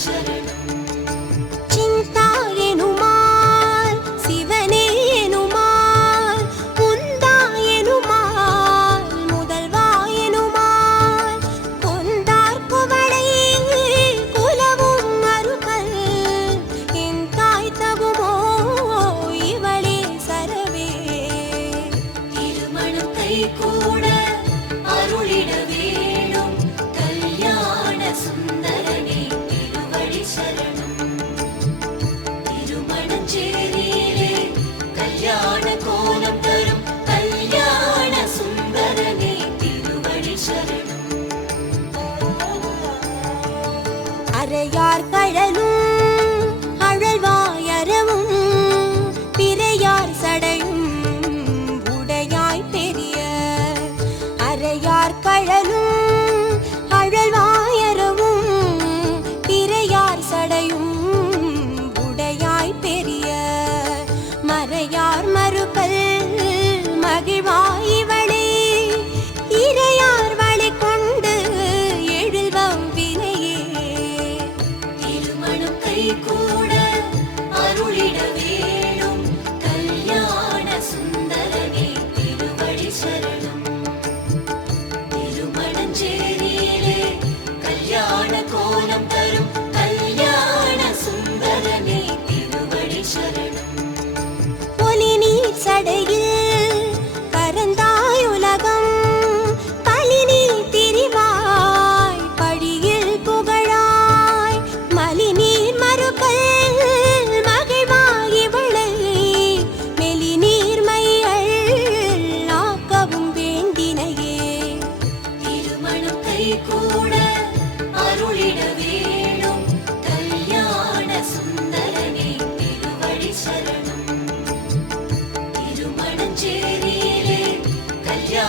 consider yar yar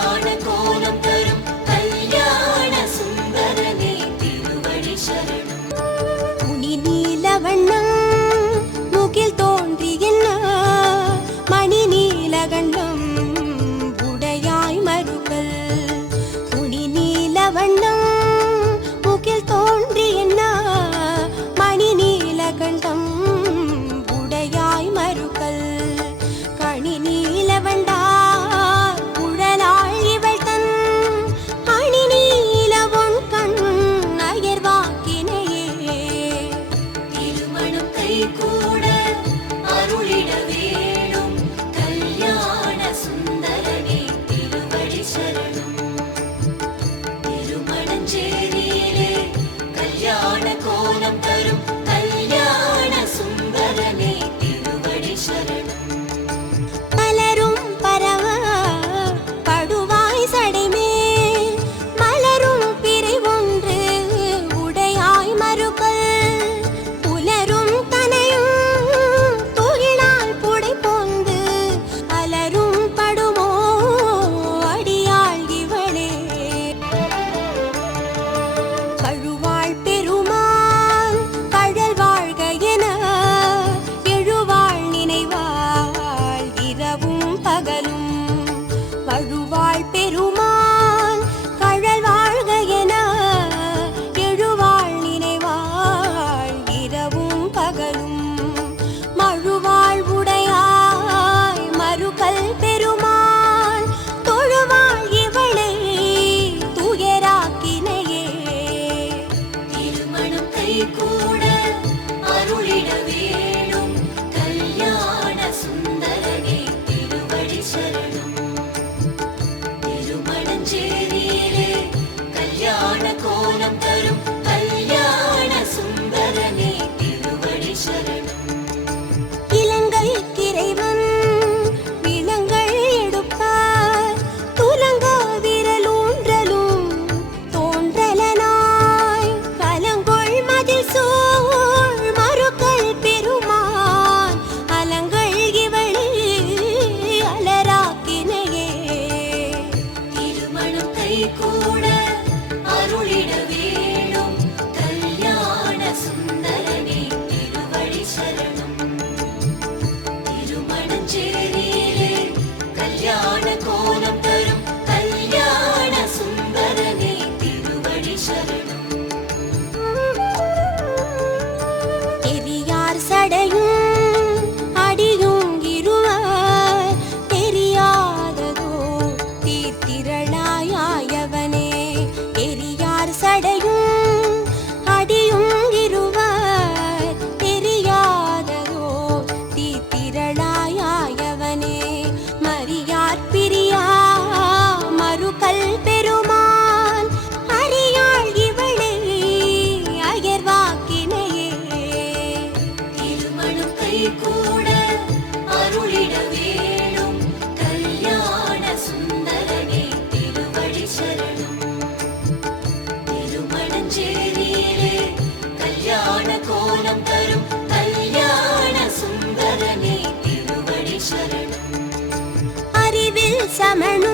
i'm gonna Conecto. Jesus. hemen